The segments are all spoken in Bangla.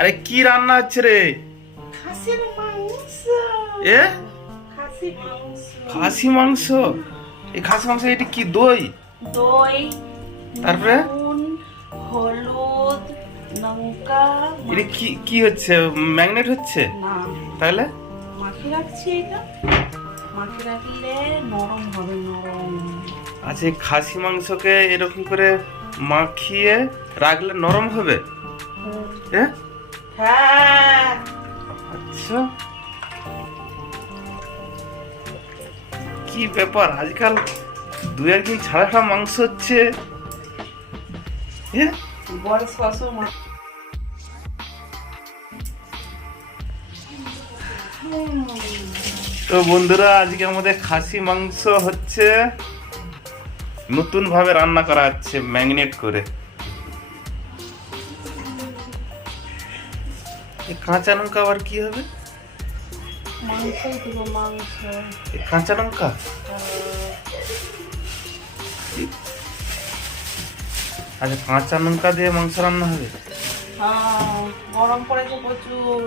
আরে কি রান্না হচ্ছে রে? খাসির মাংস। এ খাসি মাংস। খাসি মাংস? এই খাসি মাংস এটা কি? দই? দই, তারপরে নুন, হলুদ, লঙ্কা। এটা কি কি হচ্ছে? ম্যাগনেট হচ্ছে? না, তাহলে মাখিয়ে রাখছি এটা। মাখিয়ে রাখলে নরম হবে, নরম। আচ্ছা, এই খাসি মাংসকে এরকম করে মাখিয়ে রাখলে নরম হবে? এ হ্যাঁ। আচ্ছা, কি ব্যাপার আজকাল দু একদিন ছাড়া ছাড়া মাংস হচ্ছে? বড় শ্বশুর মা। তো বন্ধুরা, আজকে আমাদের খাসি মাংস হচ্ছে, নতুন ভাবে রান্না করা হচ্ছে ম্যাগনেট করে। কাঁচা লঙ্কা আবার কি হবে? মাংসই দেবো, মাংস। কাঁচা লঙ্কা? আচ্ছা, কাঁচা লঙ্কা দিয়ে মাংস রান্না হবে? হ্যাঁ, গরম পড়েছে প্রচুর,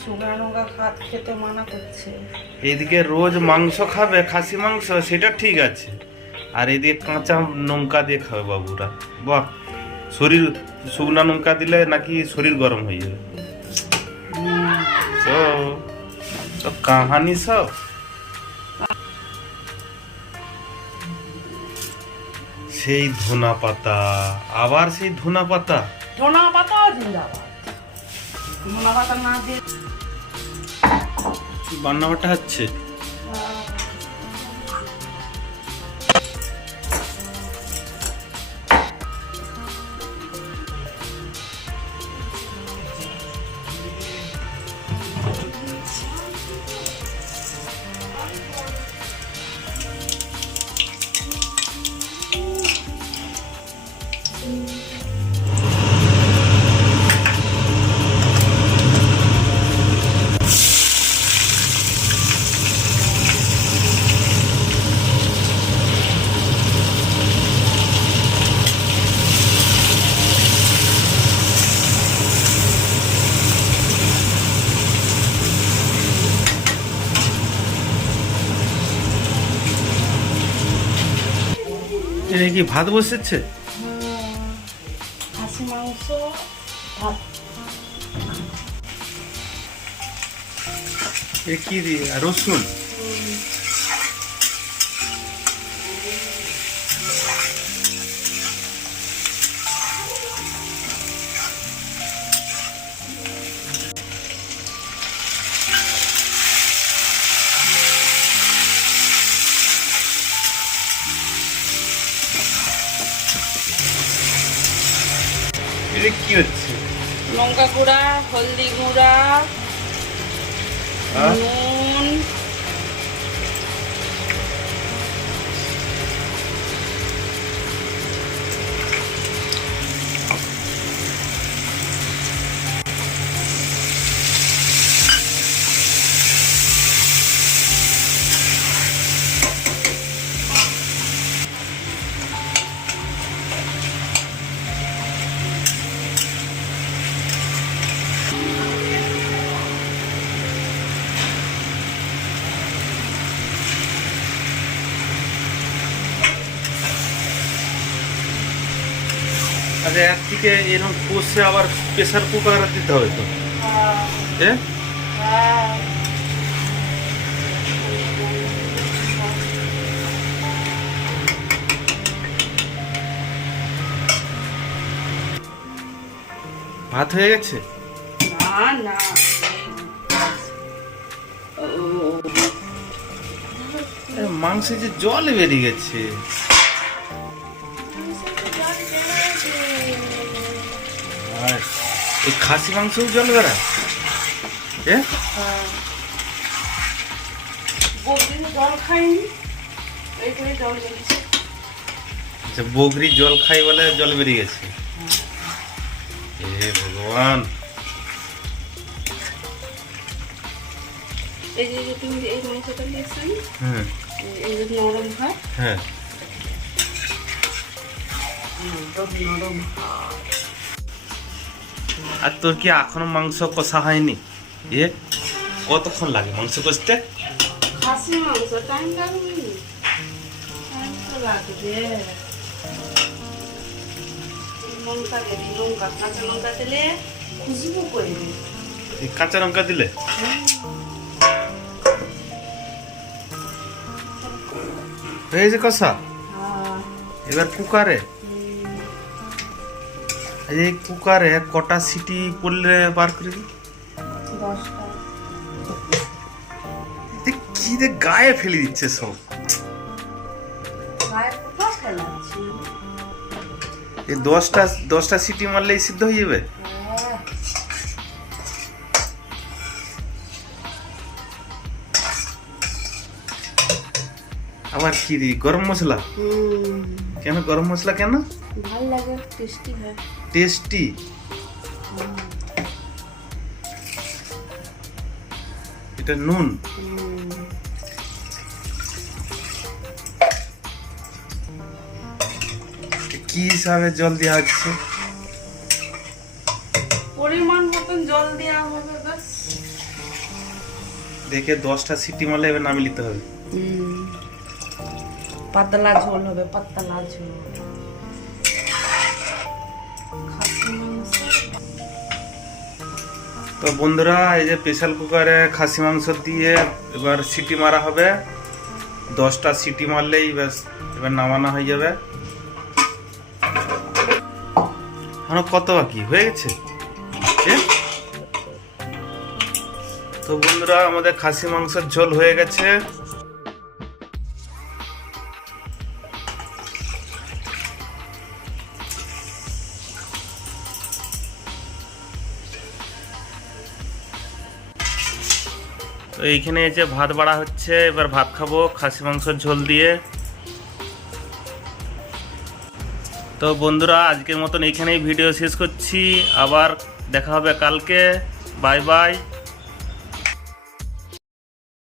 শুকনো লঙ্কা খেতে মানা করছে। এইদিকে রোজ মাংস খাবে, খাসি মাংস, সেটা ঠিক আছে, আর এদিকে কাঁচা লঙ্কা দিয়ে খাবে বাবুরা। বাহ, শরীর শুকনা লঙ্কা দিলে নাকি শরীর গরম হয়ে যাবে। তো তো কাহানি সব। সেই ধনা পাতা, আবার সেই ধনা পাতা। ধনা পাতা জিন্দাবাদ। ধনা পাতা না দিয়ে বান্নাবাটা হচ্ছে। এটা কি ভাত বসেছে? খাসি মাংস, ভাত। এ কি দিয়ে? আর রসুন? এটা কি হচ্ছে? লঙ্কা গুঁড়া, হলদি গুঁড়া, হ্যাঁ? নুন, আচ্ছা, একদিকে এরকম কষে আবার প্রেসার কুকারে দিতে হবে তো? এ ভাত হয়ে গেছে? না না, মাংসে যে জল বেরিয়ে গেছে। আর এই খাসি মাংসও জল বেড়ায়? জল খাইনি, এই করে জল বেরিয়েছে। আচ্ছা, বগরি জল খাই বলে জল বেরিয়ে গেছে। হে ভগবান। এই যে তুমি এই মাংসটা দিয়েছো, হ্যাঁ, এই যে নরম হয়। হ্যাঁ, নরম হয়। আর তোর কি এখনো মাংস কষা হয়নি? এ কতক্ষণ লাগে মাংস কষতে? খাসি মাংস টাইম লাগবে, টাইম তো লাগবে। লঙ্কা দিবি, লঙ্কা কাঁচা লঙ্কা দিলে খুশবু করবে। এই কাঁচা লঙ্কা দিলে হয়েছে কষা। এবার কুকারে, এই কুকারে কটা সিটি পড়লে বার করে দিই? 10টা। কি রে গায়ে ফেলে দিচ্ছে সব। গায়ে কোথাও ফেলাচ্ছি? এই 10টা সিটি মারলেই সিদ্ধ হয়ে যাবে। আবার কি দি গরম মশলা? কেন গরম মশলা কেন? ভালো লাগে, টেস্টি হয়। টেস্টি? এটা নুন। কি হিসাবে জল দেওয়া হচ্ছে? পরিমাণ মতন জল দেওয়া হবে বাস। দেখে 10টা সিটি মারলে এবার নামিয়ে নিতে হবে। পাতলা ঝোল হবে, পাতলা ঝোল। খাসি মাংস। তো বন্ধুরা, এই যে প্রেসার কুকারে খাসি মাংস দিয়ে এবার সিটি মারা হবে। 10টা সিটি মারলেই ব্যাস এবার নামানো হয়ে যাবে। এখন কত বাকি হয়ে গেছে? তো বন্ধুরা, আমাদের খাসি মাংসের ঝোল হয়ে গেছে। তো এইখানে এই যে ভাত বাড়া হচ্ছে, এবার ভাত খাবো খাসি মাংসের ঝোল দিয়ে। তো বন্ধুরা, আজকের মতন এইখানেই ভিডিও শেষ করছি। আবার দেখা হবে কালকে। Bye bye.